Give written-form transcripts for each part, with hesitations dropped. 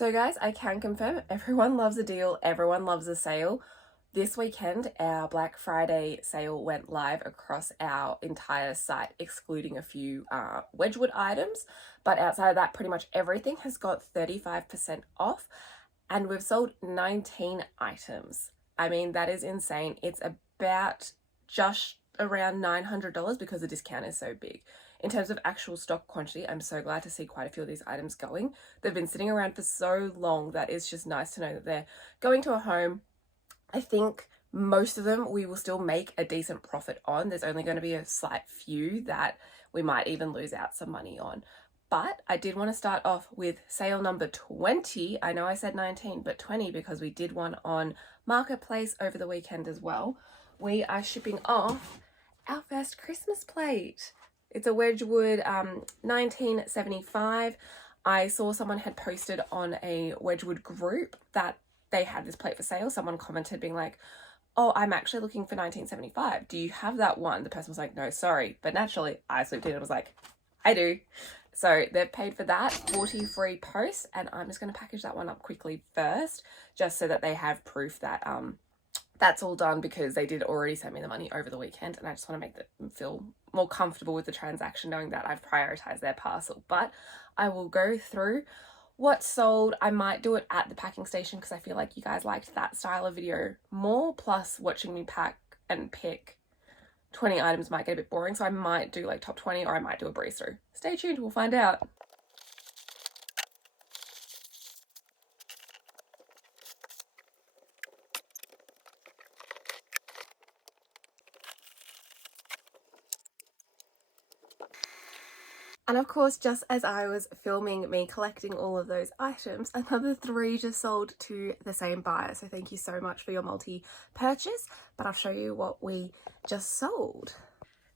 So guys, I can confirm everyone loves a deal, everyone loves a sale. This weekend, our Black Friday sale went live across our entire site, excluding a few Wedgwood items. But outside of that, pretty much everything has got 35% off, and we've sold 19 items. I mean, that is insane. It's about just around $900 because the discount is so big. In terms of actual stock quantity, I'm so glad to see quite a few of these items going. They've been sitting around for so long that it's just nice to know that they're going to a home. I think most of them we will still make a decent profit on. There's only going to be a slight few that we might even lose out some money on. But I did want to start off with sale number 20. I know I said 19, but 20 because we did one on Marketplace over the weekend as well. We are shipping off our first Christmas plate. It's a Wedgwood 1975. I saw someone had posted on a Wedgwood group that they had this plate for sale. Someone commented being like, oh, I'm actually looking for 1975. Do you have that one? The person was like, no, sorry. But naturally, I swooped in and was like, I do. So they've paid for that, 40 free posts, and I'm just going to package that one up quickly first, just so that they have proof that that's all done, because they did already send me the money over the weekend, and I just want to make them feel more comfortable with the transaction, knowing that I've prioritized their parcel. But I will go through what sold. I might do it at the packing station because I feel like you guys liked that style of video more, plus watching me pack and pick 20 items might get a bit boring, so I might do like top 20, or I might do a breeze through. Stay tuned, we'll find out. And of course, just as I was filming me collecting all of those items, another 3 just sold to the same buyer. So thank you so much for your multi-purchase, but I'll show you what we just sold.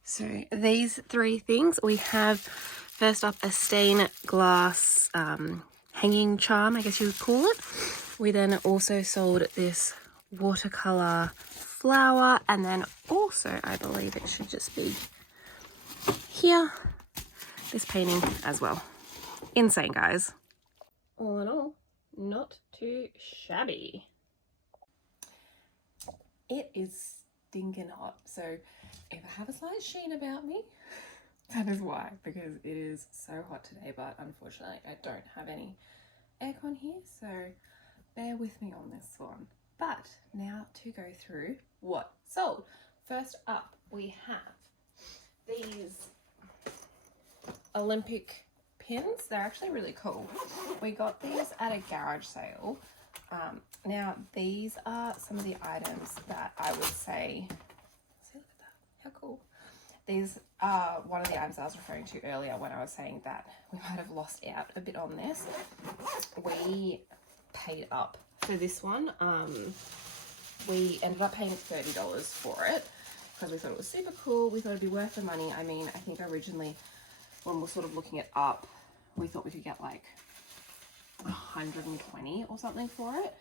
So these 3 things, we have first up a stained glass hanging charm, I guess you would call it. We then also sold this watercolor flower, and then also I believe it should just be here, this painting as well. Insane, guys. All in all, not too shabby. It is stinking hot, so if I have a slight sheen about me, that is why, because it is so hot today. But unfortunately I don't have any aircon here, so bear with me on this one. But now to go through what sold. First up, we have these Olympic pins. They're actually really cool. We got these at a garage sale. Now these are some of the items that I would say, see, look at that, how cool. These are one of the items I was referring to earlier when I was saying that we might have lost out a bit on this. We paid up for this one. We ended up paying $30 for it because we thought it was super cool. We thought it'd be worth the money. I mean, I think originally when we're sort of looking it up, we thought we could get like 120 or something for it.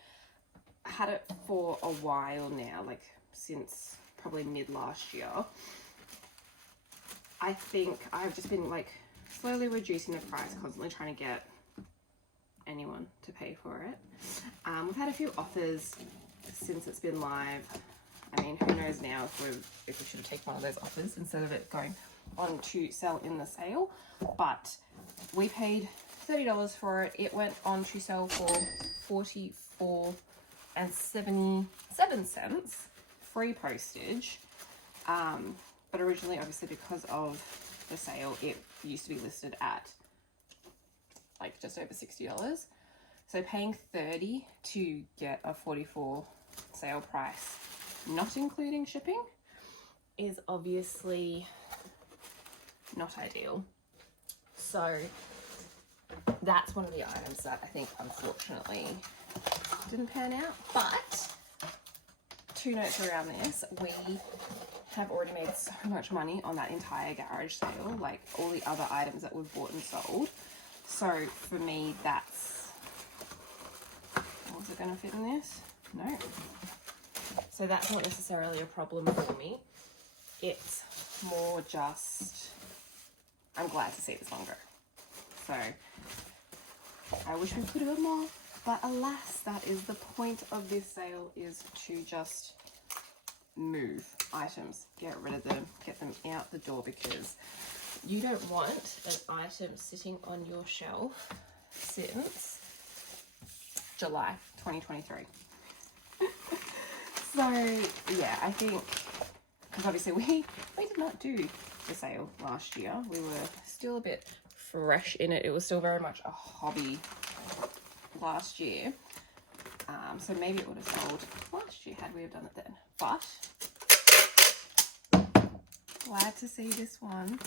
I had it for a while now, like since probably mid last year. I think I've just been like slowly reducing the price, constantly trying to get anyone to pay for it. We've had a few offers since it's been live. I mean, who knows now if we should have taken one of those offers instead of it going on to sell in the sale. But we paid $30 for it. It went on to sell for $44.77, free postage. But originally, obviously, because of the sale, it used to be listed at like just over $60. So paying $30 to get a $44 sale price, not including shipping, is obviously not ideal. So that's one of the items that I think unfortunately didn't pan out. But 2 notes around this: we have already made so much money on that entire garage sale, like all the other items that we've bought and sold. So for me, that's, was it going to fit in this? No. So that's not necessarily a problem for me. It's more just, I'm glad to see this one go. So I wish we could have been more, But alas, that is the point of this sale, is to just move items, get rid of them, get them out the door, because you don't want an item sitting on your shelf since July 2023. So yeah, I think, because obviously we did not do the sale last year. We were still a bit fresh in it. It was still very much a hobby last year. So maybe it would have sold last year had we have done it then. But glad to see this one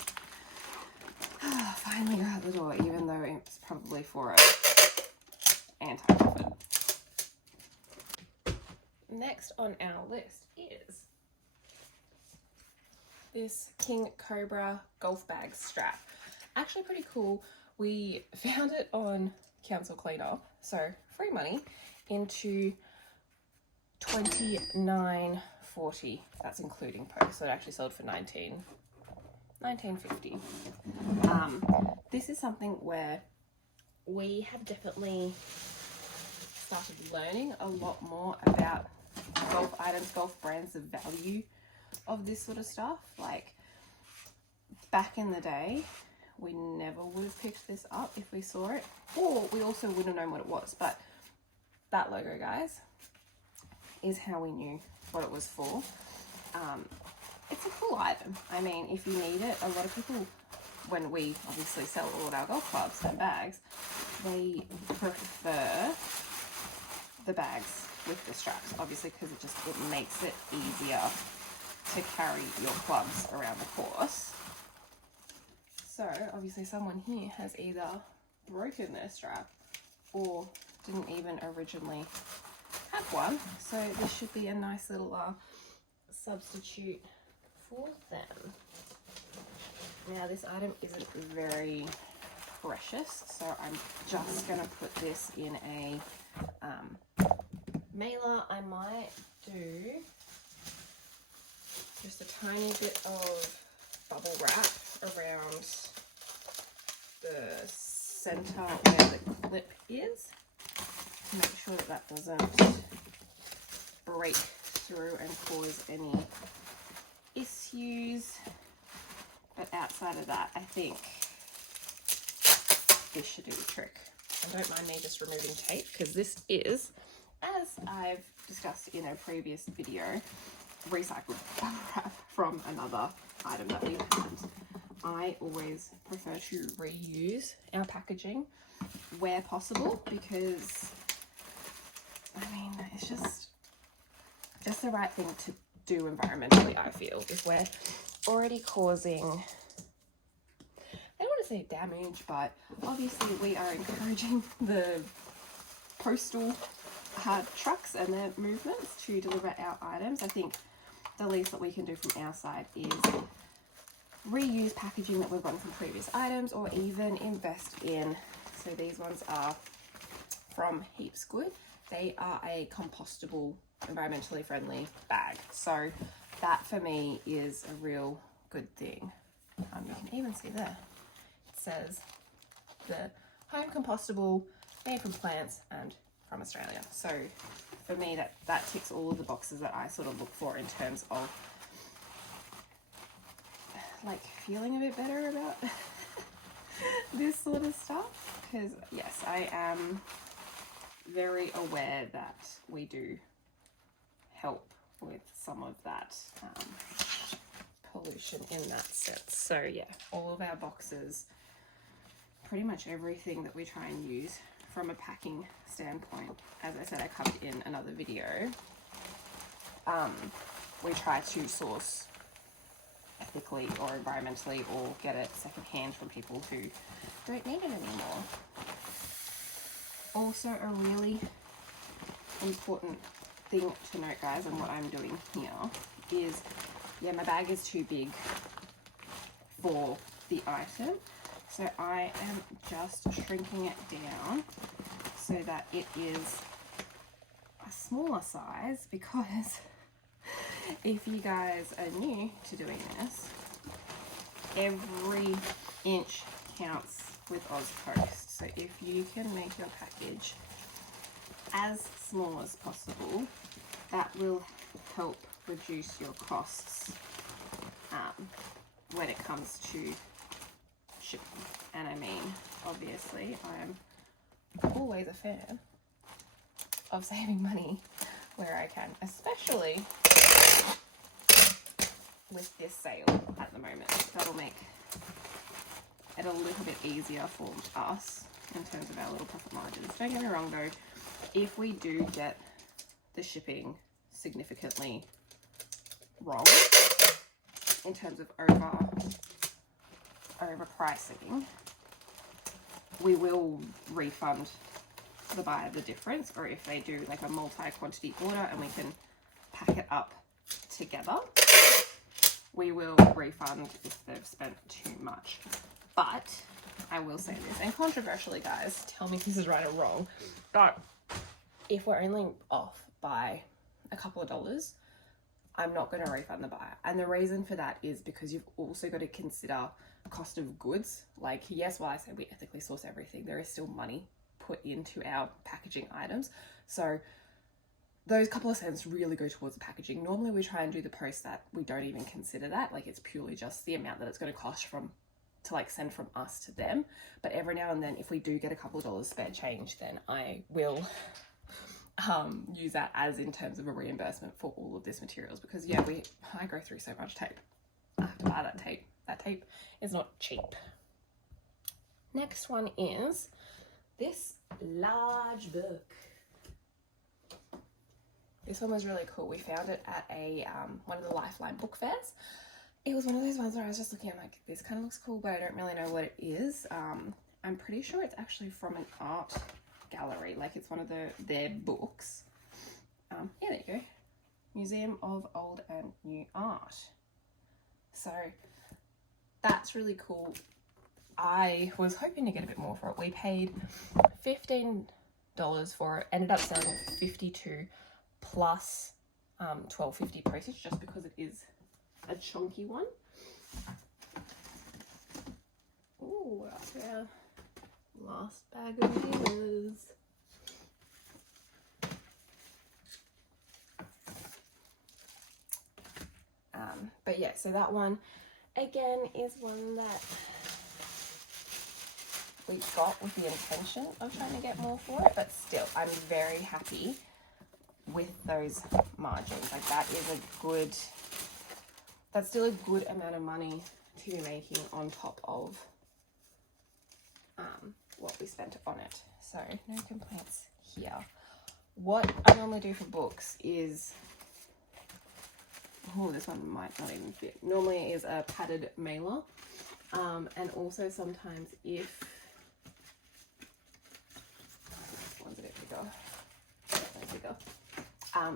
finally got out the door, even though it's probably for a anti-profit. Next on our list is this King Cobra golf bag strap. Actually pretty cool. We found it on council cleanup, so free money, into $29.40. That's including post, so it actually sold for $19.50. This is something where we have definitely started learning a lot more about golf items, golf brands, the value of this sort of stuff. Like back in the day, we never would have picked this up if we saw it, or we also wouldn't have known what it was. But that logo, guys, is how we knew what it was for. It's a cool item. I mean, if you need it, a lot of people, when we obviously sell all of our golf clubs and bags, they prefer the bags with the straps, obviously, because it makes it easier to carry your clubs around the course. So obviously someone here has either broken their strap or didn't even originally have one, so this should be a nice little substitute for them. Now this item isn't very precious, so I'm just going to put this in a mailer. I might do just a tiny bit of bubble wrap around the center where the clip is to make sure that that doesn't break through and cause any issues. But outside of that, I think this should do the trick. And don't mind me just removing tape, because this is, as I've discussed in a previous video, recycled bubble wrap from another item that we had. I always prefer to reuse our packaging where possible, because I mean, it's just the right thing to do environmentally, I feel. If we're already causing, I don't want to say damage, but obviously we are encouraging the postal trucks and their movements to deliver our items. I think the least that we can do from our side is reuse packaging that we've gotten from previous items, or even invest in, so these ones are from Heaps Good. They are a compostable, environmentally friendly bag, so that for me is a real good thing. You can even see there, it says the home compostable, made from plants and from Australia. So for me, that ticks all of the boxes that I sort of look for in terms of like feeling a bit better about this sort of stuff. Because yes, I am very aware that we do help with some of that pollution in that sense. So yeah, all of our boxes, pretty much everything that we try and use from a packing standpoint, as I said, I covered in another video, we try to source ethically or environmentally, or get it secondhand from people who don't need it anymore. Also, a really important thing to note, guys, and what I'm doing here is, yeah, my bag is too big for the item, so I am just shrinking it down so that it is a smaller size, because if you guys are new to doing this, every inch counts with Oz Post. So if you can make your package as small as possible. That will help reduce your costs when it comes to shipping. And I mean, obviously, I'm always a fan of saving money where I can, especially with this sale at the moment. That'll make it a little bit easier for us in terms of our little profit margins. Don't get me wrong though, if we do get the shipping significantly wrong in terms of overpricing, we will refund the buyer the difference, or if they do like a multi-quantity order and we can pack it up together, we will refund if they've spent too much. But I will say this, and controversially guys, tell me if this is right or wrong, but if we're only off by a couple of dollars, I'm not going to refund the buyer. And the reason for that is because you've also got to consider cost of goods. Like, yes, while I say we ethically source everything, there is still money put into our packaging items. So those couple of cents really go towards the packaging. Normally we try and do the post that we don't even consider that. Like, it's purely just the amount that it's going to cost to like send from us to them. But every now and then, if we do get a couple of dollars spare change, then I will use that as in terms of a reimbursement for all of this materials, because yeah, I go through so much tape. I have to buy that tape. That tape is not cheap. Next one is this large book. This one was really cool. We found it at a one of the Lifeline book fairs. It was one of those ones where I was just looking, I'm like, this kind of looks cool, but I don't really know what it is. I'm pretty sure it's actually from an art gallery, like it's one of their books. Yeah, there you go. Museum of Old and New Art. So that's really cool. I was hoping to get a bit more for it. We paid $15 for it, ended up selling $52 plus $12.50 postage, just because it is a chunky one. Oh, yeah. Last bag of mailers. But yeah, so that one again is one that we got with the intention of trying to get more for it, but still I'm very happy with those margins. Like, that's still a good amount of money to be making on top of what we spent on it. So no complaints here. What I normally do for books is, oh, this one might not even fit. Normally it is a padded mailer, and also sometimes if one's a bit bigger.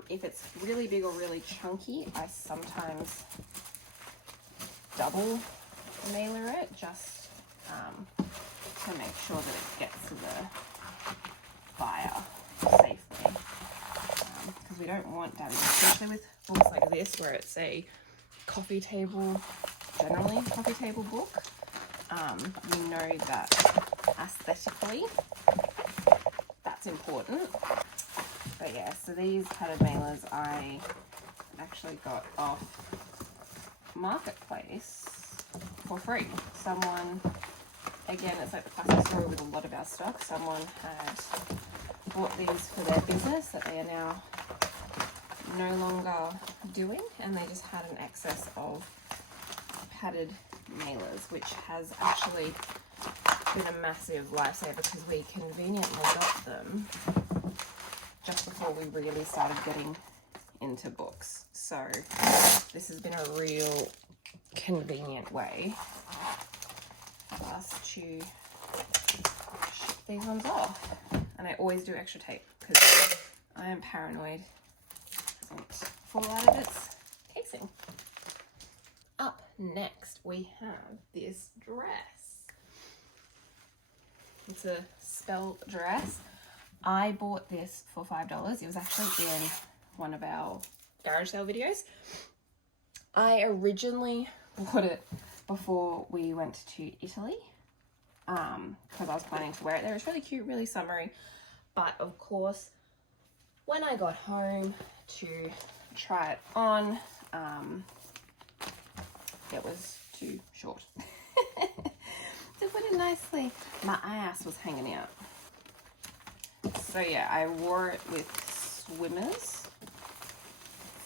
If it's really big or really chunky, I sometimes double mailer it, just to make sure that it gets to the buyer safely, because we don't want damage, especially with books like this where it's a coffee table book. We know that aesthetically that's important. But yeah, so these padded mailers I actually got off Marketplace for free. Someone, again, it's like the classic story with a lot of our stock, someone had bought these for their business that they are now no longer doing, and they just had an excess of padded mailers, which has actually been a massive lifesaver because we conveniently got them just before we really started getting into books. So this has been a real convenient way for us to ship these ones off. And I always do extra tape because I am paranoid it doesn't fall out of its casing. Up next we have this dress. It's a spell dress. I bought this for $5. It was actually in one of our garage sale videos. I originally bought it before we went to Italy because I was planning to wear it there. It's really cute, really summery, but of course when I got home to try it on, it was too short. To put it nicely, my ass was hanging out. So yeah, I wore it with swimmers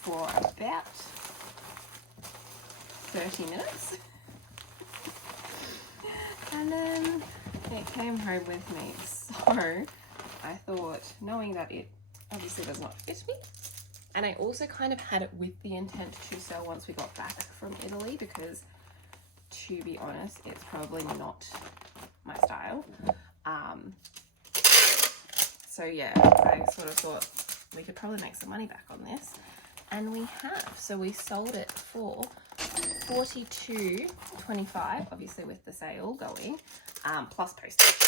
for about 30 minutes. And then it came home with me. So I thought, knowing that it obviously does not fit me, and I also kind of had it with the intent to sell once we got back from Italy, because to be honest, it's probably not my style. So yeah, I sort of thought we could probably make some money back on this, and we have. So we sold it for $42.25, obviously with the sale going, plus postage.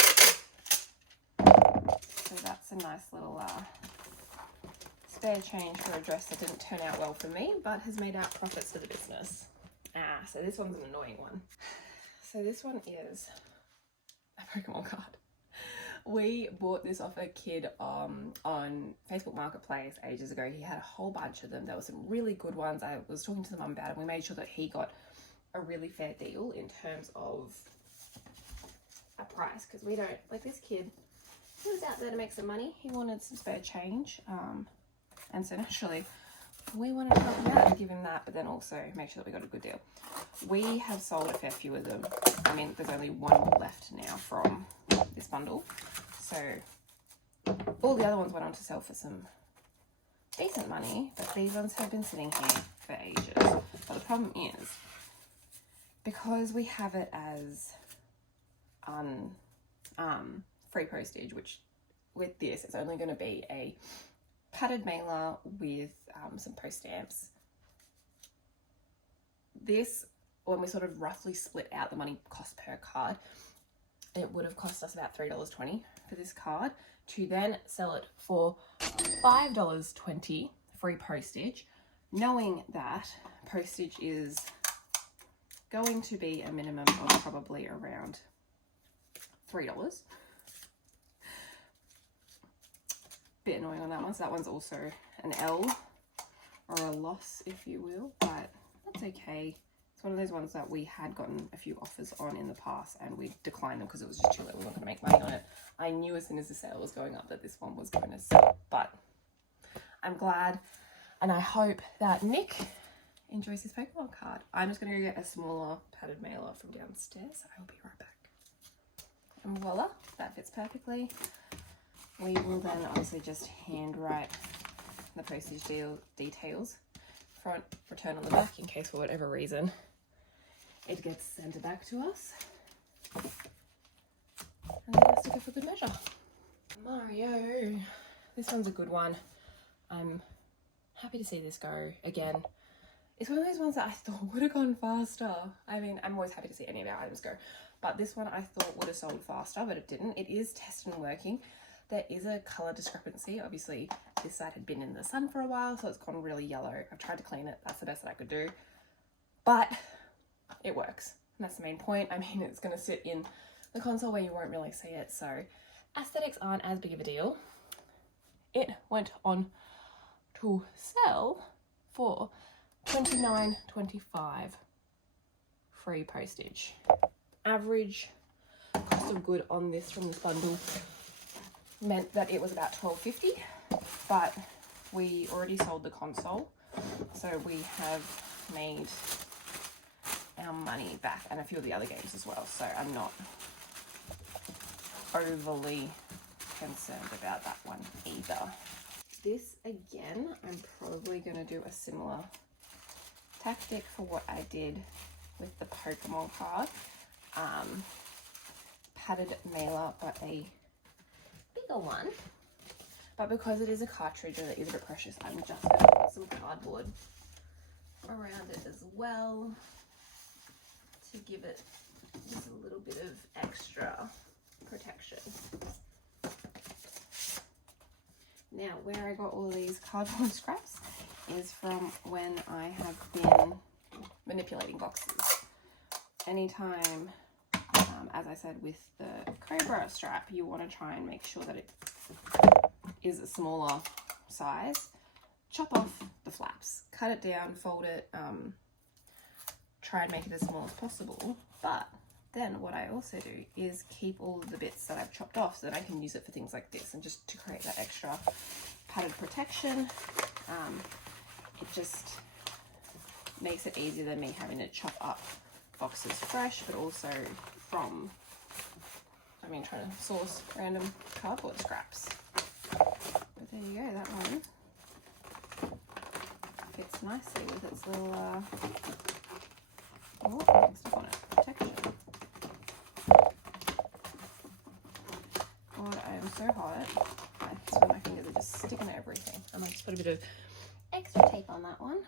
So that's a nice little spare change for a dress that didn't turn out well for me, but has made out profits for the business. So this one's an annoying one. So this one is a Pokemon card. We bought this off a kid on Facebook Marketplace ages ago. He had a whole bunch of them. There were some really good ones. I was talking to the mum about it. We made sure that he got a really fair deal in terms of a price, because we don't, like, this kid, he was out there to make some money. He wanted some spare change. And so naturally, we wanted to help him out and give him that, but then also make sure that we got a good deal. We have sold a fair few of them. I mean, there's only one more left now from this bundle. So all the other ones went on to sell for some decent money, but these ones have been sitting here for ages. But the problem is, because we have it as free postage, which with this, it's only going to be a padded mailer with some post stamps. This, when we sort of roughly split out the money cost per card, it would have cost us about $3.20 for this card, to then sell it for $5.20 free postage, knowing that postage is going to be a minimum of probably around $3. Bit annoying on that one. So that one's also an L, or a loss if you will, but that's okay. It's one of those ones that we had gotten a few offers on in the past and we declined them because it was just too late. We weren't going to make money on it. I knew as soon as the sale was going up that this one was going to sell, but I'm glad, and I hope that Nick enjoys his Pokemon card. I'm just going to go get a smaller padded mailer from downstairs. I will be right back. And voila, that fits perfectly. We will then obviously just handwrite the postage details, front, return on the back, in case for whatever reason it gets sent back to us. And then I'll stick it for good measure. Mario. This one's a good one. I'm happy to see this go again. It's one of those ones that I thought would have gone faster. I mean, I'm always happy to see any of our items go, but this one I thought would have sold faster, but it didn't. It is tested and working. There is a colour discrepancy. Obviously, this side had been in the sun for a while, so it's gone really yellow. I've tried to clean it. That's the best that I could do. But it works. And that's the main point. I mean, it's going to sit in the console where you won't really see it, so aesthetics aren't as big of a deal. It went on to sell for $29.25 free postage. Average cost of good on this from this bundle meant that it was about $12.50, but we already sold the console, so we have made our money back, and a few of the other games as well, so I'm not overly concerned about that one either. This again, I'm probably going to do a similar tactic for what I did with the Pokemon card. Padded mailer, but a bigger one. But because it is a cartridge and it is a bit precious, I'm just going to put some cardboard around it as well to give it just a little bit of extra protection. Now, where I got all these cardboard scraps is from when I have been manipulating boxes. Anytime, as I said with the Cobra strap, you want to try and make sure that it is a smaller size, chop off the flaps, cut it down, fold it, try and make it as small as possible. But then what I also do is keep all of the bits that I've chopped off so that I can use it for things like this, and just to create that extra padded protection. It just makes it easier than me having to chop up boxes fresh, but also from, trying to source random cardboard scraps. But there you go, that one fits nicely with its little, stuff on it, protection. God, I am so hot. I swear my fingers are just sticking to everything. I might just put a bit of extra tape on that one.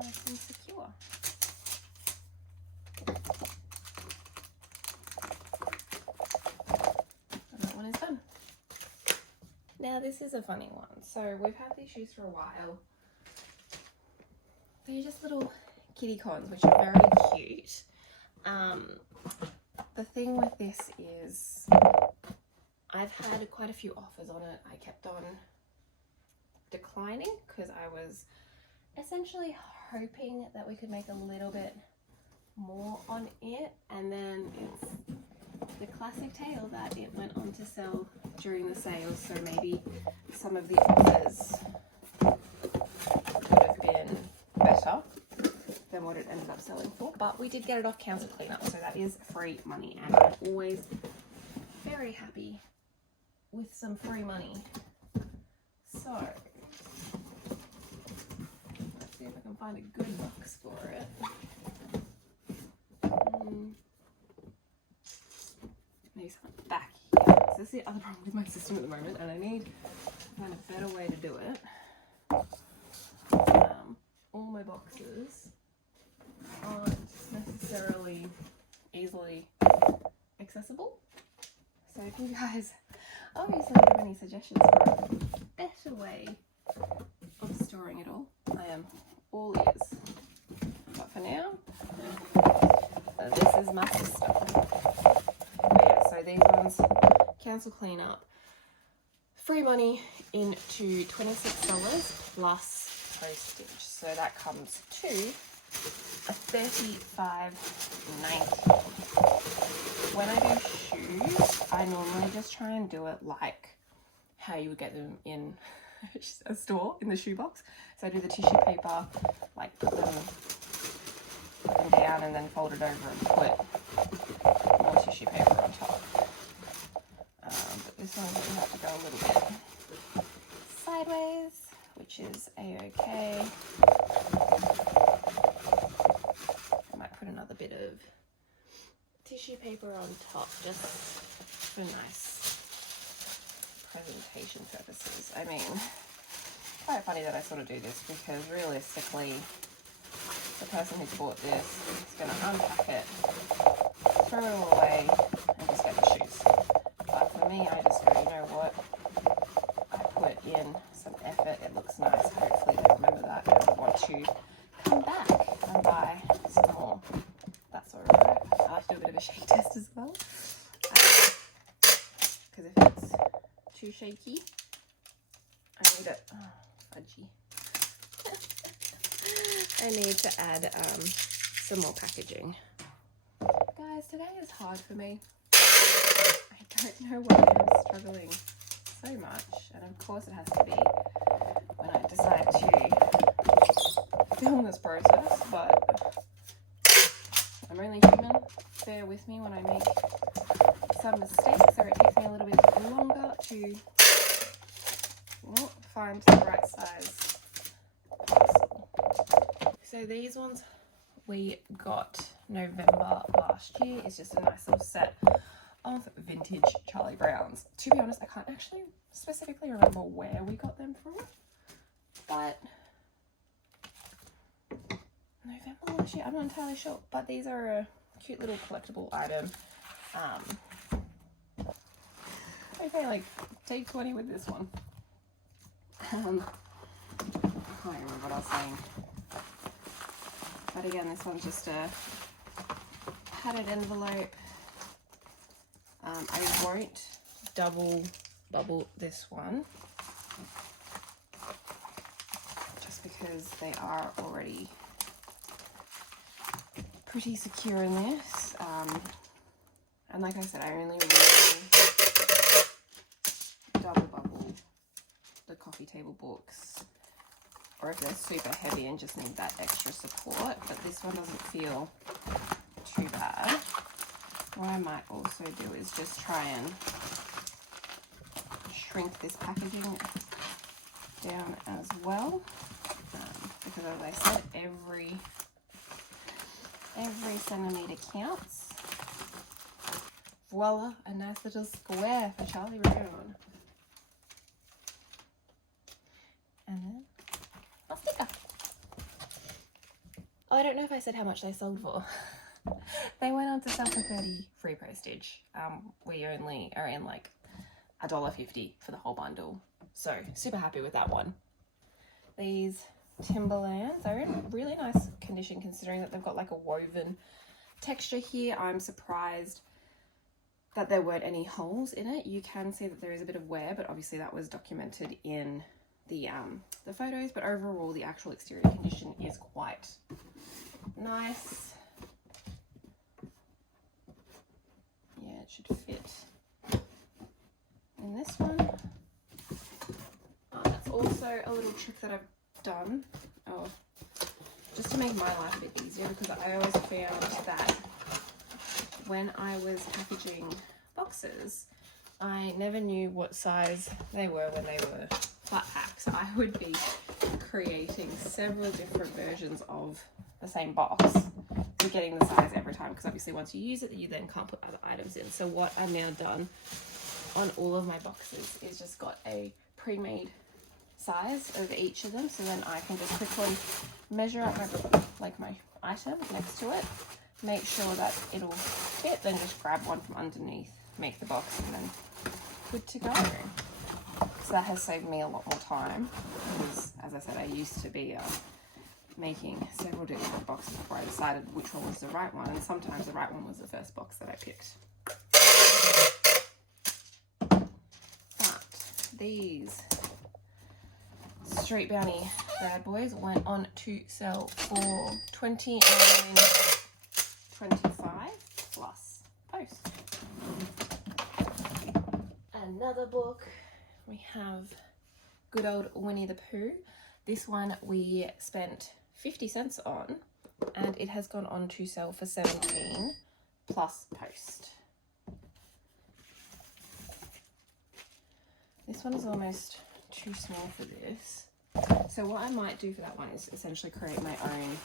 Nice and secure. And that one is done. Now this is a funny one. So we've had these shoes for a while. They're just little kitty cons, which are very cute. The thing with this is I've had quite a few offers on it. I kept on declining because I was essentially hoping that we could make a little bit more on it, and then it's the classic tale that it went on to sell during the sales, so maybe some of the offers would have been better than what it ended up selling for. But we did get it off council cleanup, so that is free money, and I'm always very happy with some free money. So let's see if I can find a good box for it. Maybe something back here. So this is the other problem with my system at the moment, and I need to find a better way to do it. All my boxes aren't necessarily easily accessible. So if you guys obviously have any suggestions for a better way of storing it all, I am all ears. But for now, this is my system. But yeah, so these ones, council cleanup, free money into $26 plus postage. So that comes to a $35.90. When I do shoes, I normally just try and do it like how you would get them in a store, in the shoebox. So I do the tissue paper, like put them down and then fold it over and put more tissue paper on top. But this one we have to go a little bit sideways, which is a-okay. I might put another bit of tissue paper on top just for nice presentation purposes. I mean, quite funny that I sort of do this, because realistically the person who's bought this is going to unpack it, throw it all away, and just get the shoes. But for me, I just go, you know what, I put in some effort, it looks nice, hopefully they'll remember that and they'll want to come back and buy some more. That's alright. I like to do a bit of a shake test as well, because if it's too shaky, I need it, fudgy. I need to add some more packaging. Guys, today is hard for me. I don't know why I'm struggling so much, and of course it has to be when I decide to film this process, but I'm only human. Bear with me when I make some mistakes, or it takes me a little bit longer to find the right size parcel. So these ones we got November last year. It's just a nice little set of vintage Charlie Browns. To be honest, I can't actually specifically remember where we got them from, but November last year, I'm not entirely sure, but these are a cute little collectible item. Okay, like take 20 with this one. I can't remember what I was saying. But again, this one's just a padded envelope. I won't double bubble this one, just because they are already pretty secure in this. And like I said, I only really double bubble the coffee table books, or if they're super heavy and just need that extra support, but this one doesn't feel too bad. What I might also do is just try and shrink this packaging down as well, because as I said, every centimetre counts. Voila, a nice little square for Charlie Brown. And then a sticker. Oh, I don't know if I said how much they sold for. They went on to sell for $30 free postage. We only are in like $1.50 for the whole bundle. So super happy with that one. These Timberlands are in really nice condition considering that they've got like a woven texture here. I'm surprised that there weren't any holes in it. You can see that there is a bit of wear, but obviously that was documented in the photos, but overall the actual exterior condition is quite nice. Yeah, it should fit in this one. That's also a little trick that I've done, just to make my life a bit easier, because I always found that when I was packaging boxes, I never knew what size they were when they were flat packed. So I would be creating several different versions of the same box and getting the size every time, because obviously once you use it, you then can't put other items in. So what I've now done on all of my boxes is just got a pre-made size of each of them, so then I can just quickly measure out my item next to it, make sure that it'll fit, then just grab one from underneath, make the box, and then good to go. So that has saved me a lot more time, because as I said, I used to be making several different boxes before I decided which one was the right one, and sometimes the right one was the first box that I picked. But these Street Bounty bad boys went on to sell for $29.25 plus post. Another book, we have good old Winnie the Pooh. This one we spent 50 cents on, and it has gone on to sell for $17 plus post. This one is almost too small for this. So what I might do for that one is essentially create my own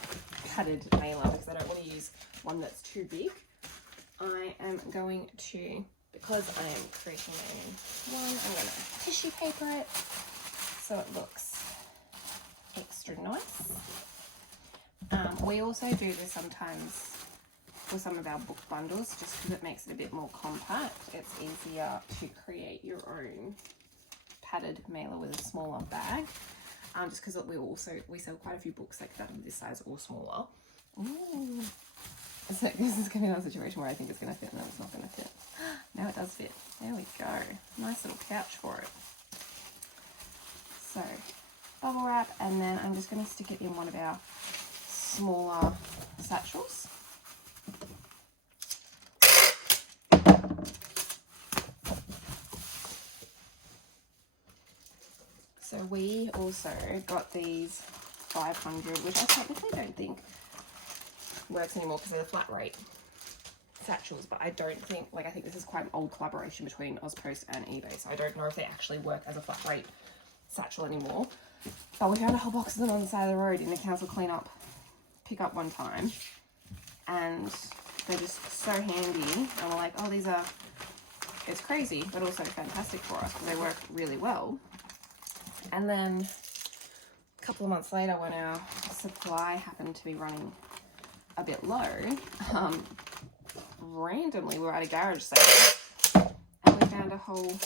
padded mailer, because I don't want to use one that's too big. I am going to, because I am creating my own one, I'm going to tissue paper it so it looks extra nice. We also do this sometimes with some of our book bundles, just because it makes it a bit more compact. It's easier to create your own padded mailer with a smaller bag. Just because we sell quite a few books like that in this size or smaller. Ooh. So this is going to be another situation where I think it's going to fit and then it's not going to fit. Now it does fit. There we go. Nice little couch for it. So bubble wrap, and then I'm just going to stick it in one of our smaller satchels. So we also got these 500, which I technically don't think works anymore because they're the flat rate satchels, but I don't think, I think this is quite an old collaboration between Ozpost and eBay, so I don't know if they actually work as a flat rate satchel anymore. But we found a whole box of them on the side of the road in a council cleanup pickup one time, and they're just so handy, and we're like, oh, these are, it's crazy, but also fantastic for us because they work really well. And then a couple of months later, when our supply happened to be running a bit low, randomly we were at a garage sale and we found a whole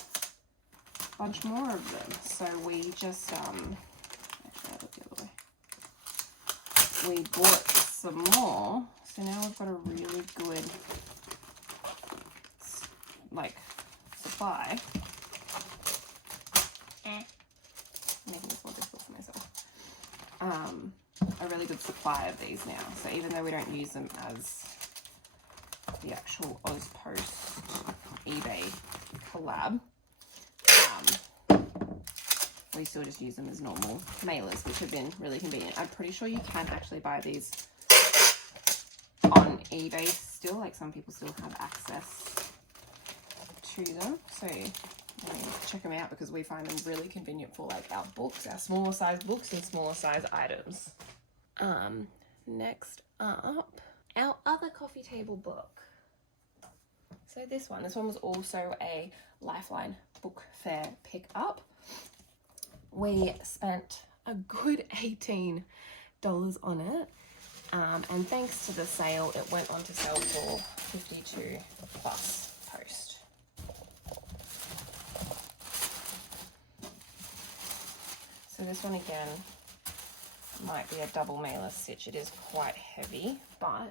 bunch more of them. So we just, actually I looked the other way. We bought some more. So now we've got a really good, supply. a really good supply of these now. So even though we don't use them as the actual Ozpost eBay collab, we still just use them as normal mailers, which have been really convenient. I'm pretty sure you can actually buy these on eBay still, like some people still have access to them. So check them out because we find them really convenient for like our books, our smaller size books and smaller size items. Next up, our other coffee table book. So this one was also a Lifeline book fair pickup. We spent a good $18 on it. And thanks to the sale, it went on to sale for 52 plus post. So this one again might be a double mailer stitch. It is quite heavy, but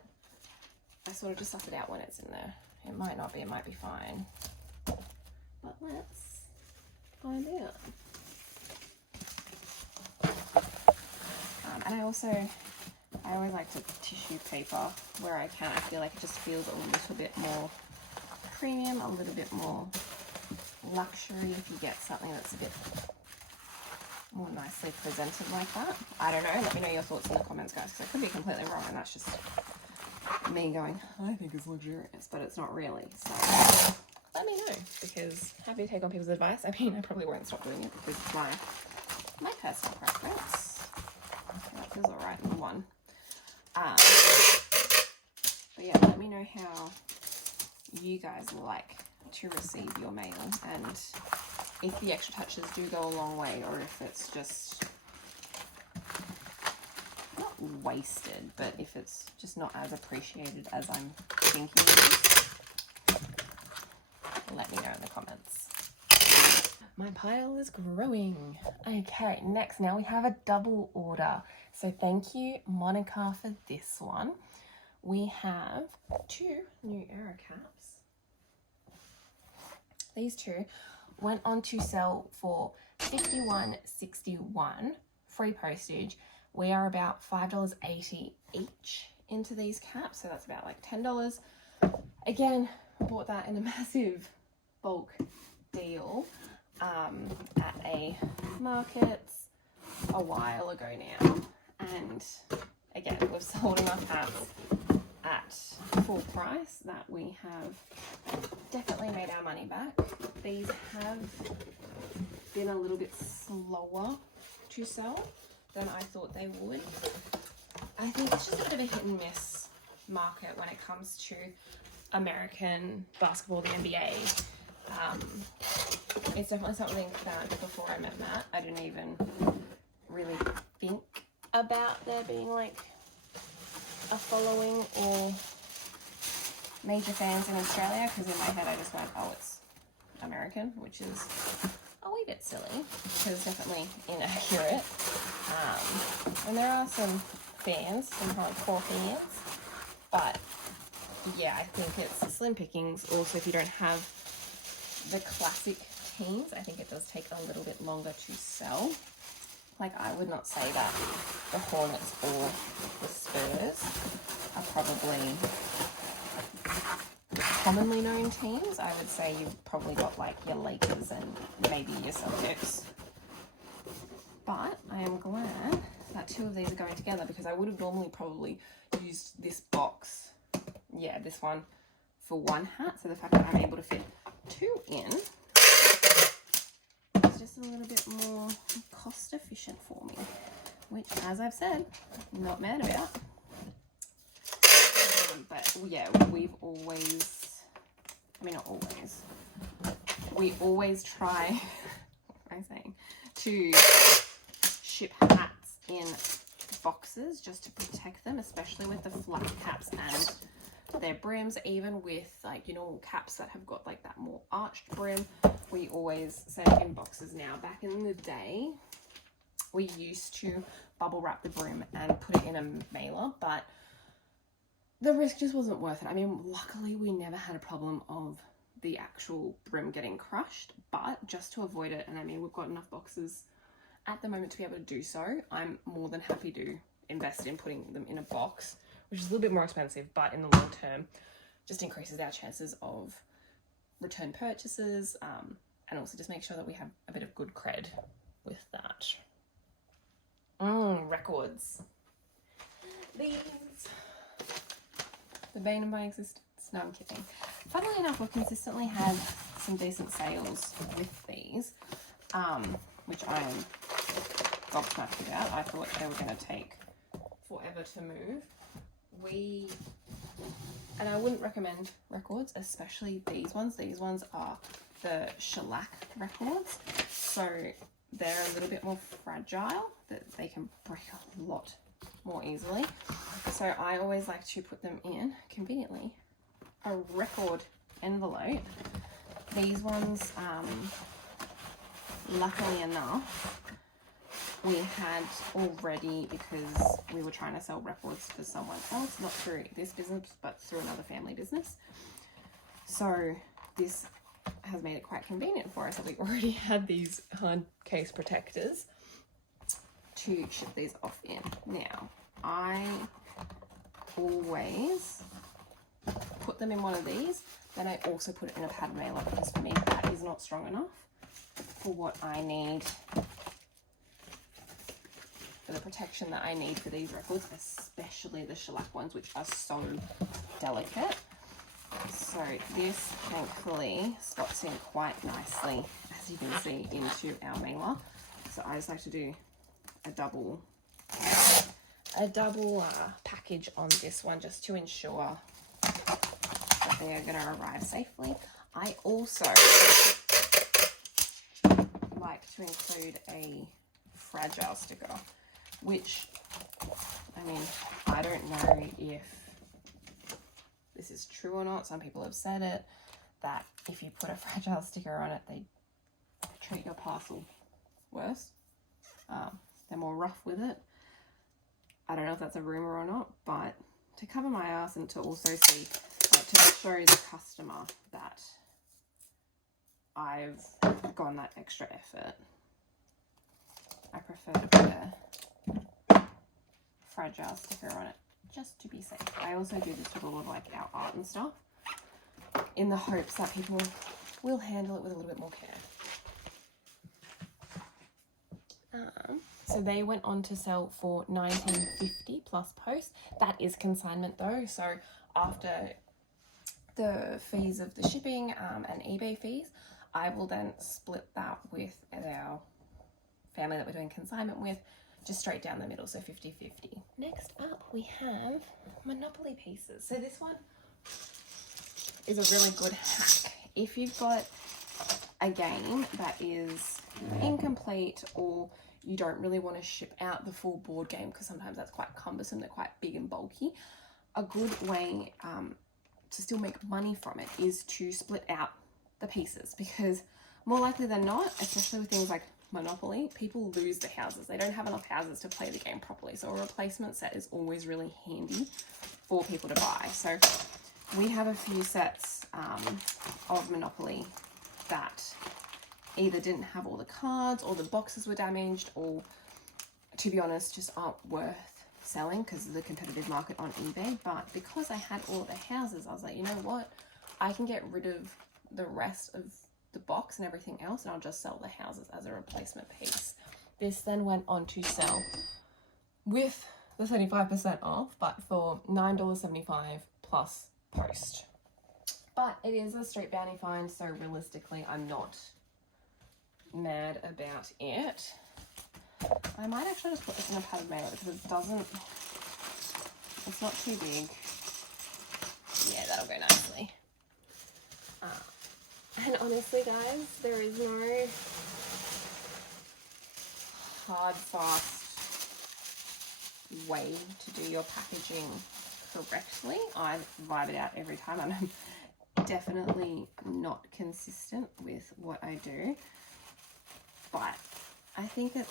I sort of just suck it out when it's in there. It might not be, it might be fine. But let's find out. And I always like to tissue paper where I can. I feel like it just feels a little bit more premium, a little bit more luxury if you get something that's a bit more nicely presented like that. I don't know. Let me know your thoughts in the comments, guys, because I could be completely wrong, and that's just me going, I think it's luxurious, but it's not really. So let me know, because happy to take on people's advice. I mean, I probably won't stop doing it because it's my personal preference. That feels alright in one. But yeah, let me know how you guys like to receive your mail, and if the extra touches do go a long way, or if it's just not wasted, but if it's just not as appreciated as I'm thinking it is. Let me know in the comments. My pile is growing. Okay, next now we have a double order. So thank you, Monica, for this one. We have 2 new error caps. These 2 went on to sell for $51.61, free postage. We are about $5.80 each into these caps, so that's about like $10. Again, bought that in a massive bulk deal at a market a while ago now, and again, we've sold enough hats at full price that we have definitely made our money back. These have been a little bit slower to sell than I thought they would. I think it's just a bit of a hit and miss market when it comes to American basketball, the NBA. It's definitely something that before I met Matt, I didn't even really think about there being like a following or major fans in Australia, because in my head I just went, oh, it's American, which is a wee bit silly because definitely inaccurate. And there are some fans, some hardcore fans, but yeah, I think it's slim pickings. Also, if you don't have the classic teams, I think it does take a little bit longer to sell. Like, I would not say that the Hornets or the Spurs are probably commonly known teams. I would say you've probably got like your Lakers and maybe your Celtics. But I am glad that 2 of these are going together, because I would have normally probably used this box, yeah, this one, for 1 hat. So the fact that I'm able to fit 2 in is just a little bit more cost efficient for me, which, as I've said, I'm not mad about. But yeah, we've always, I mean, not always, we always try, what am I saying, to ship hats in boxes just to protect them, especially with the flat caps and their brims. Even with like your normal caps that have got like that more arched brim, we always send in boxes now. Back in the day, we used to bubble wrap the brim and put it in a mailer, but the risk just wasn't worth it. I mean, luckily we never had a problem of the actual brim getting crushed, but just to avoid it, and I mean, we've got enough boxes at the moment to be able to do so, I'm more than happy to invest in putting them in a box, which is a little bit more expensive, but in the long term just increases our chances of return purchases, and also just make sure that we have a bit of good cred with that. Records. These, the bane of my existence. No, I'm kidding. Funnily enough, we've consistently had some decent sales with these, which I am gobsmacked about. I thought they were going to take forever to move. And I wouldn't recommend records, especially these ones. These ones are the shellac records, so they're a little bit more fragile, that they can break a lot more easily. So I always like to put them in, conveniently, a record envelope. These ones, luckily enough, we had already, because we were trying to sell records for someone else, not through this business, but through another family business. So this has made it quite convenient for us that we already had these hard case protectors to ship these off in. Now, I always put them in one of these, then I also put it in a padded mailer, because for me that is not strong enough for what I need, for the protection that I need for these records, especially the shellac ones, which are so delicate. So this thankfully slots in quite nicely, as you can see, into our mailer. So I just like to do a double package on this one, just to ensure that they are going to arrive safely. I also like to include a fragile sticker, which, I mean, I don't know if this is true or not. Some people have said it, that if you put a fragile sticker on it, they treat your parcel worse. They're more rough with it. I don't know if that's a rumor or not, but to cover my ass and to also see, to show the customer that I've gone that extra effort, I prefer to put a fragile sticker on it, just to be safe. I also do this with all of like our art and stuff, in the hopes that people will handle it with a little bit more care. So they went on to sell for $19.50 plus post. That is consignment though, so after the fees of the shipping and eBay fees, I will then split that with our family that we're doing consignment with, just straight down the middle, so 50-50. Next up we have Monopoly pieces. So this one is a really good hack. If you've got a game that is incomplete, or you don't really want to ship out the full board game, because sometimes that's quite cumbersome, they're quite big and bulky, a good way to still make money from it is to split out the pieces, because more likely than not, especially with things like Monopoly, people lose the houses. They don't have enough houses to play the game properly, so a replacement set is always really handy for people to buy. So we have a few sets of Monopoly that either didn't have all the cards, or the boxes were damaged, or, to be honest, just aren't worth selling because of the competitive market on eBay. But because I had all of the houses, I was like, you know what, I can get rid of the rest of the box and everything else, and I'll just sell the houses as a replacement piece. This then went on to sell with the 35% off, but for $9.75 plus post. But it is a street bounty find, so realistically I'm not mad about it. I might actually just put this in a padded mailer, because it's not too big. Yeah, that'll go nicely. And honestly guys, there is no hard, fast way to do your packaging correctly. I vibe it out every time, and I'm definitely not consistent with what I do. But I think that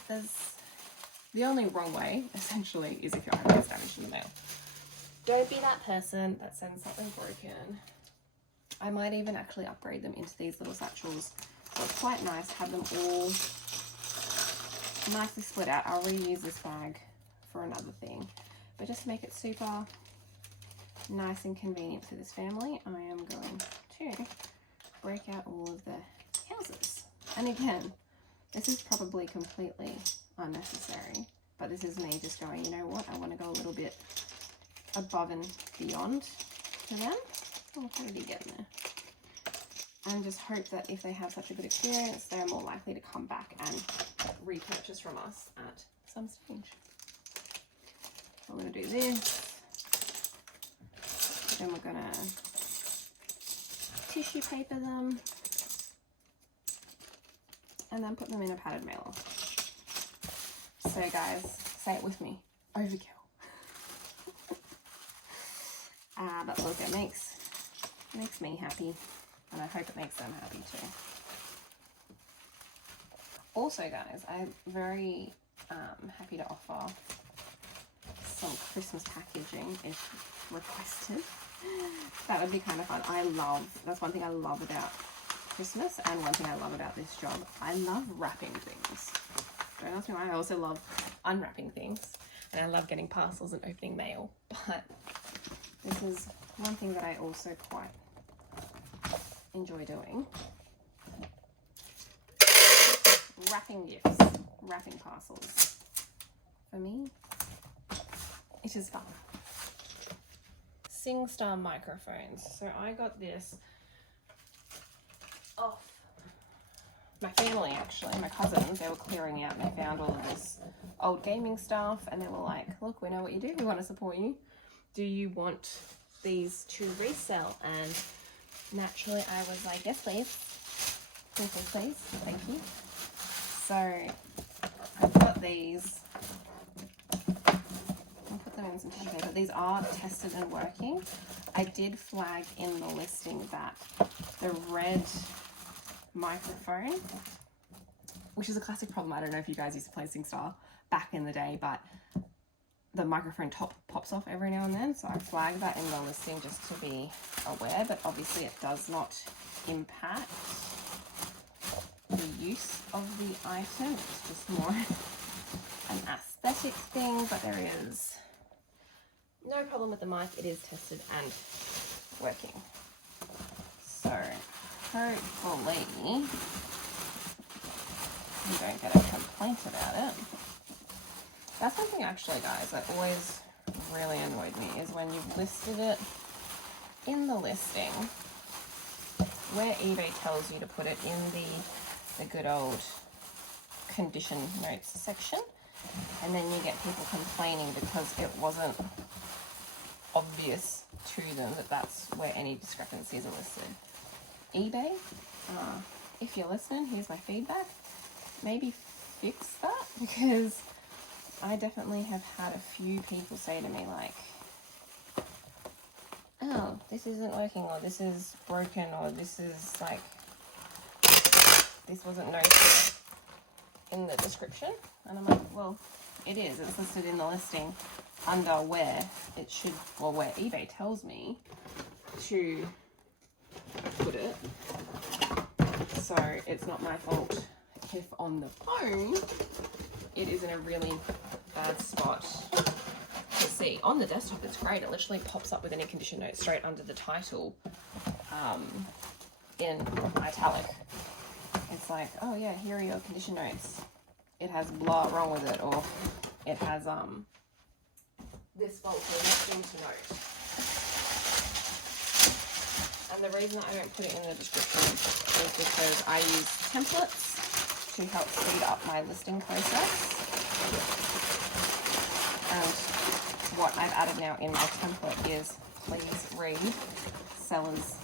the only wrong way, essentially, is if your item gets damaged in the mail. Don't be that person that sends something broken. I might even actually upgrade them into these little satchels. So it's quite nice to have them all nicely split out. I'll reuse this bag for another thing. But just to make it super nice and convenient for this family, I am going to break out all of the houses. And again, this is probably completely unnecessary, but this is me just going, you know what, I want to go a little bit above and beyond for them. Oh, how did he get in there? And just hope that if they have such a good experience, they're more likely to come back and repurchase from us at some stage. I'm going to do this. Then we're going to tissue paper them. And then put them in a padded mailer. So guys, say it with me, overkill. But look, it makes me happy, and I hope it makes them happy too. Also guys, I'm very happy to offer some Christmas packaging if requested. That would be kind of fun. That's one thing I love about Christmas, and one thing I love about this job. I love wrapping things. Don't ask me why. I also love unwrapping things, and I love getting parcels and opening mail, but this is one thing that I also quite enjoy doing. Wrapping gifts, wrapping parcels. For me, it is fun. SingStar microphones. So I got this off my family, actually, my cousins. They were clearing out and they found all of this old gaming stuff, and they were like, look, we know what you do, we want to support you. Do you want these to resell? And naturally I was like, yes please, please, thank you. So I've got these. I'll put them in some tissue paper. These are tested and working. I did flag in the listing that the red microphone, which is a classic problem. I don't know if you guys used to play SingStar back in the day, but the microphone top pops off every now and then. So I flagged that in the listing just to be aware, but obviously it does not impact the use of the item. It's just more an aesthetic thing, but there is no problem with the mic. It is tested and working. So hopefully you don't get a complaint about it. That's something actually, guys, that always really annoyed me, is when you've listed it in the listing where eBay tells you to put it in the good old condition notes section, and then you get people complaining because it wasn't obvious to them that that's where any discrepancies are listed. eBay, if you're listening, here's my feedback. Maybe fix that, because I definitely have had a few people say to me like, oh, this isn't working, or this is broken, or this is like, this wasn't noted in the description. And I'm like, well, it is. It's listed in the listing under where it should, or where eBay tells me to put it. So it's not my fault if on the phone it is in a really bad spot to see. On the desktop it's great. It literally pops up with any condition note straight under the title in italic. It's like, oh yeah, here are your condition notes. It has blah wrong with it, or it has this fault or nothing to note. And the reason I don't put it in the description is because I use templates to help speed up my listing process. And what I've added now in my template is, please read seller's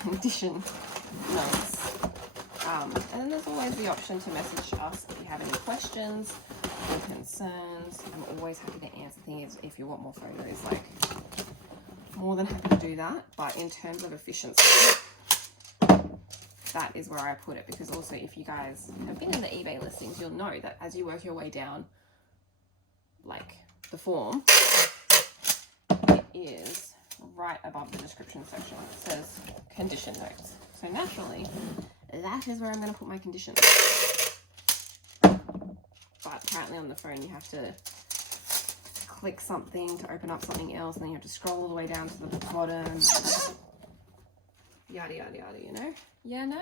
condition notes. And then there's always the option to message us if you have any questions or concerns. I'm always happy to answer things. If you want more photos, like, more than happy to do that. But in terms of efficiency, that is where I put it, because also if you guys have been in the eBay listings, you'll know that as you work your way down like the form, it is right above the description section. It says condition notes. So naturally, that is where I'm going to put my conditions. But apparently on the phone you have to click something to open up something else, and then you have to scroll all the way down to the bottom. Yada, yada, yada, you know? Yeah, no?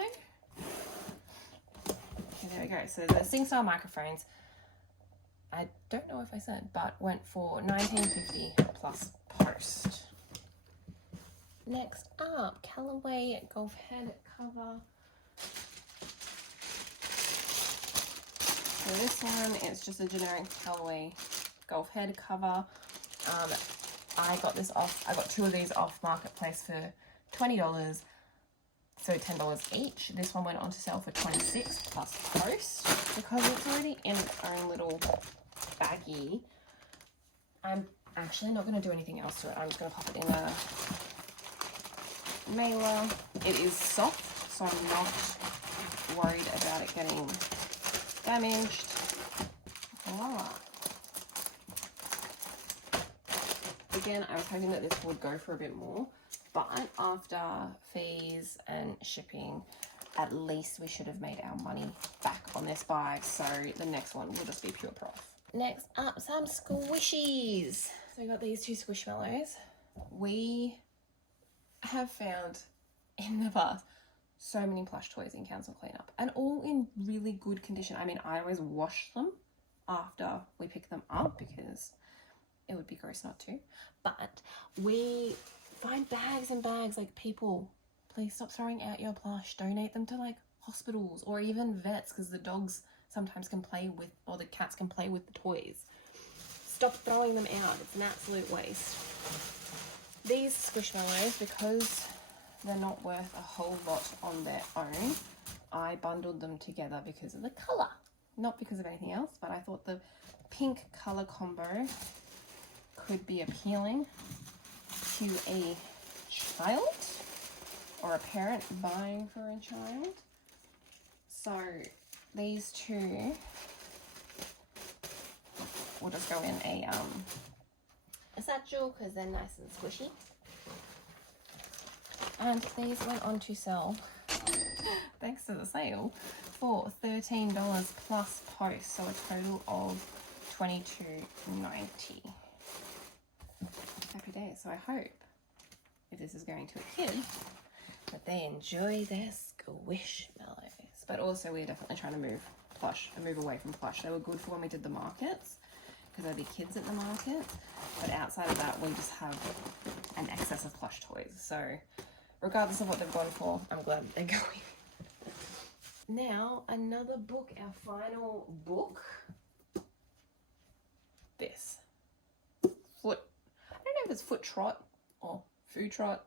Okay, there we go. So the SingStyle microphones, I don't know if I said, but went for $19.50 plus post. Next up, Callaway golf head cover. So this one, it's just a generic Callaway golf head cover. I got two of these off Marketplace for $20, so $10 each. This one went on to sell for $26 plus post. Because it's already in its own little baggie, I'm actually not going to do anything else to it. I'm just going to pop it in a mailer. It is soft, so I'm not worried about it getting damaged. Voila. Again, I was hoping that this would go for a bit more, but after fees and shipping, at least we should have made our money back on this buy, so the next one will just be pure prof. Next up, some squishies. So I got these two Squishmallows. We have found in the past so many plush toys in council cleanup, and all in really good condition. I mean, I always wash them after we pick them up because it would be gross not to. But we find bags and bags. Like, people, please stop throwing out your plush. Donate them to like hospitals or even vets, because the dogs sometimes can play with, or the cats can play with the toys. Stop throwing them out. It's an absolute waste. These Squishmallows, because they're not worth a whole lot on their own, I bundled them together because of the colour. Not because of anything else, but I thought the pink colour combo could be appealing to a child or a parent buying for a child. So these two will just go in a satchel because they're nice and squishy. And these went on to sell, thanks to the sale, for $13 plus post, so a total of $22.90. Happy days. So I hope, if this is going to a kid, that they enjoy their Squishmallows. But also, we're definitely trying to move away from plush. They were good for when we did the markets, because there'd be kids at the markets. But outside of that, we just have an excess of plush toys. So regardless of what they've gone for, I'm glad they're going. Now, another book, our final book. This. I don't know if it's Foot Trot or Food Trot,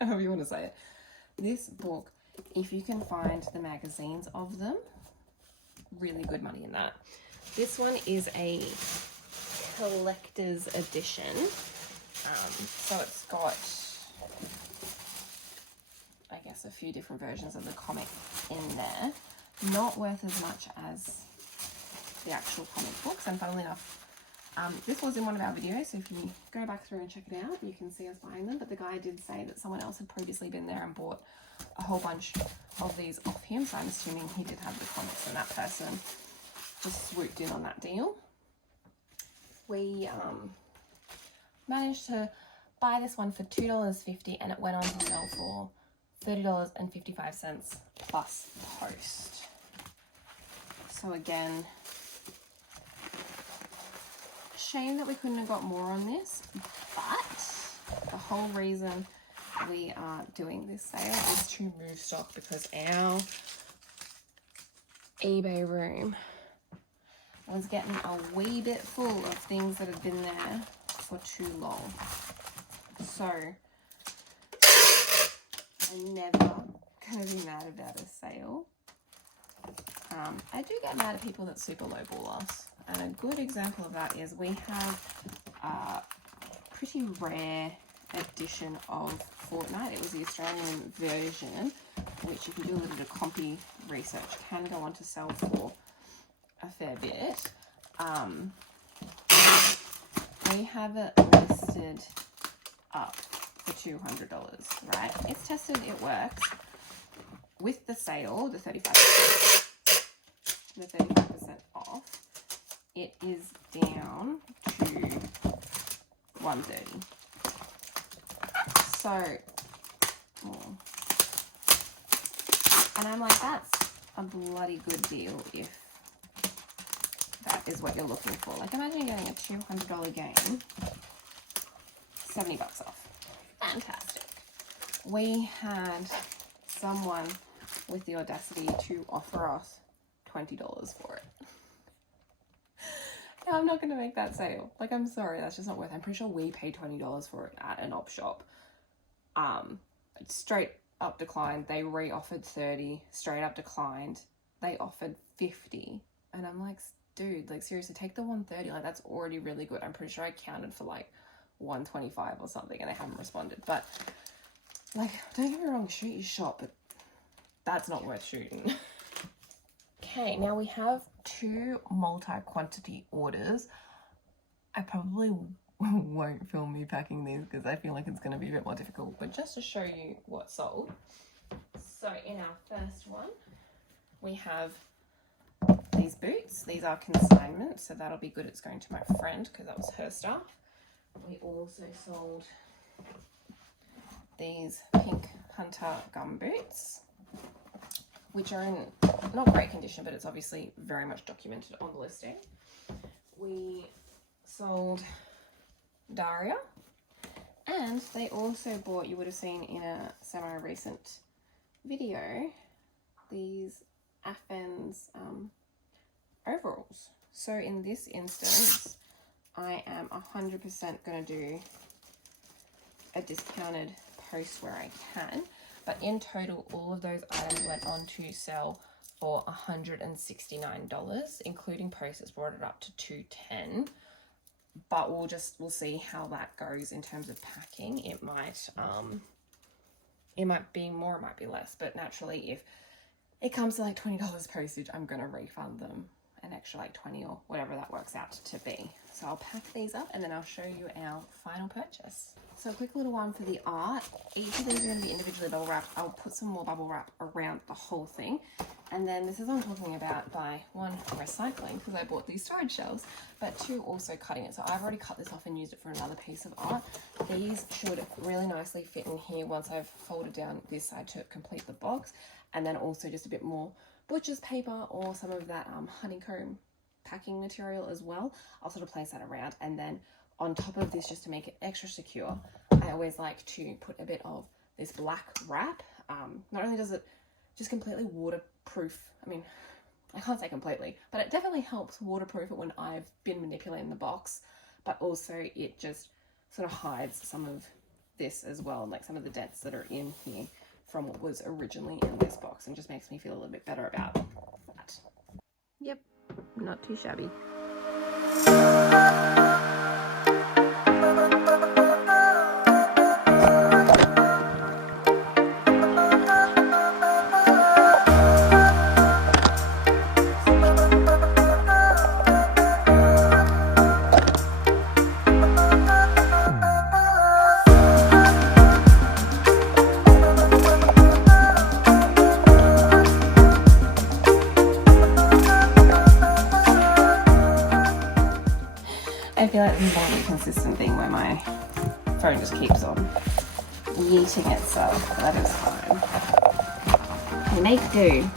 however you want to say it. This book, if you can find the magazines of them, really good money in that. This one is a collector's edition. So it's got, I guess, a few different versions of the comic in there. Not worth as much as the actual comic books, and funnily enough, this was in one of our videos, so if you go back through and check it out, you can see us buying them. But the guy did say that someone else had previously been there and bought a whole bunch of these off him, so I'm assuming he did have the comics, and that person just swooped in on that deal. We managed to buy this one for $2.50, and it went on to sell for $30.55 plus post. So again, shame that we couldn't have got more on this, but the whole reason we are doing this sale is to move stock, because our eBay room was getting a wee bit full of things that had been there for too long. So I'm never gonna be mad about a sale. I do get mad at people that super lowball us. And a good example of that is we have a pretty rare edition of Fortnite. It was the Australian version, which, if you do a little bit of compy research, can go on to sell for a fair bit. We have it listed up for $200, right? It's tested, it works. With the sale, the 35% off, it is down to $130. So, and I'm like, that's a bloody good deal if that is what you're looking for. Like, imagine getting a $200 game, $70 off. Fantastic. We had someone with the audacity to offer us $20 for it. Now, I'm not going to make that sale. Like, I'm sorry, that's just not worth it. I'm pretty sure we paid $20 for it at an op shop. Straight up declined. They re-offered 30, straight up declined. They offered 50. And I'm like, dude, like, seriously, take the 130. Like, that's already really good. I'm pretty sure I counted for like 125 or something and they haven't responded. But, like, don't get me wrong, shoot your shot, but that's not worth shooting. Okay, now we have 2 multi-quantity orders. I probably won't film me packing these because I feel like it's going to be a bit more difficult, but just to show you what sold. So in our first one, we have these boots. These are consignment, so that'll be good. It's going to my friend because that was her stuff. We also sold these pink Hunter gum boots, which are in not great condition, but it's obviously very much documented on the listing. We sold Daria, and they also bought, you would have seen in a semi-recent video, these Athens overalls. So in this instance, I am 100% going to do a discounted post where I can. But in total, all of those items went on to sell for $169, including post. It's brought it up to $210. But we'll see how that goes in terms of packing. It might be more, it might be less. But naturally, if it comes to like $20 postage, I'm gonna refund them an extra like 20 or whatever that works out to be. So I'll pack these up and then I'll show you our final purchase. So a quick little one for the art. Each of these are going to be individually bubble wrapped. I'll put some more bubble wrap around the whole thing. And then this is what I'm talking about by 1, recycling, because I bought these storage shelves, but 2, also cutting it. So I've already cut this off and used it for another piece of art. These should really nicely fit in here once I've folded down this side to complete the box. And then also just a bit more butcher's paper or some of that honeycomb packing material as well. I'll sort of place that around, and then on top of this, just to make it extra secure, I always like to put a bit of this black wrap. Not only does it just completely waterproof, I mean, I can't say completely, but it definitely helps waterproof it when I've been manipulating the box, but also it just sort of hides some of this as well, like some of the dents that are in here from what was originally in this box, and just makes me feel a little bit better about that. Yep, not too shabby. I feel like this is one consistent thing where my phone just keeps on yeeting itself, but that is fine. We make do.